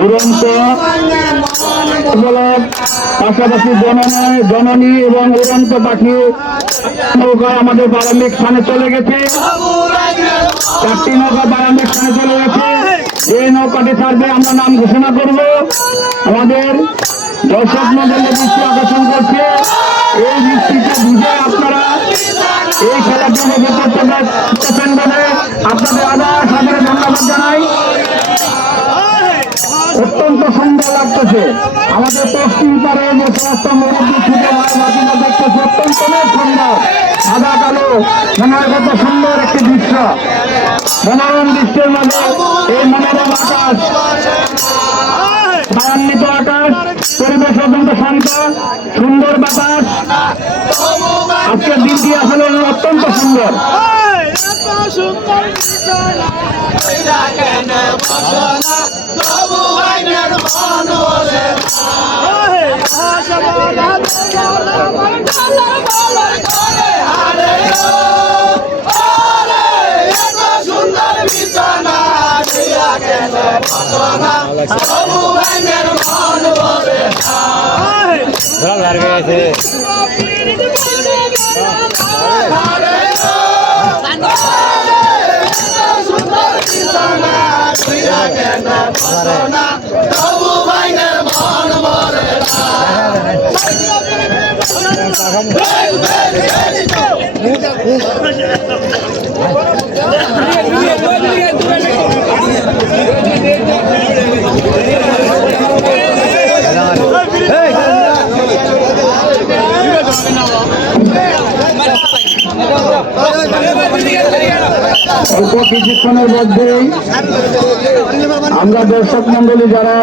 উড়ন্ত পাশাপাশি জননী এবং উড়ন্ত পাখি নৌকা আমাদের প্রারম্ভিক স্থানে চলে গেছে। 4টি নৌকা প্রারম্ভিক স্থানে চলে গেছে। এই নৌকাটি ছাড়বে আমরা নাম ঘোষণা করব। আমাদের দর্শক মন্ডলের দৃষ্টি আকর্ষণ করছে। এই দৃষ্টিতে বুঝে আপনারা এই খেলাটি উপভোগ করতে পারছেন বলে আপনাদের আবার সাদরে ধন্যবাদ জানাই। অত্যন্ত সুন্দর লাগতেছে। আমাদের পশ্চিম পারে যে সমস্ত মুরব্বী ছোট ভাই বাকিরা দেখতেছে অত্যন্ত সুন্দর, সাদা কালো মনে কত সুন্দর একটি দৃশ্য। মনোরম দৃশ্যের মাঝে এই মনোরম আকাশ, ছায়ান্বিত আকাশ, পরিবেশ অত্যন্ত শান্ত, সুন্দর বাতাস। আজকের দিনটি আসলে অত্যন্ত সুন্দর। অল্প কিছুক্ষণের মধ্যেই আমরা দর্শক মন্ডলী যারা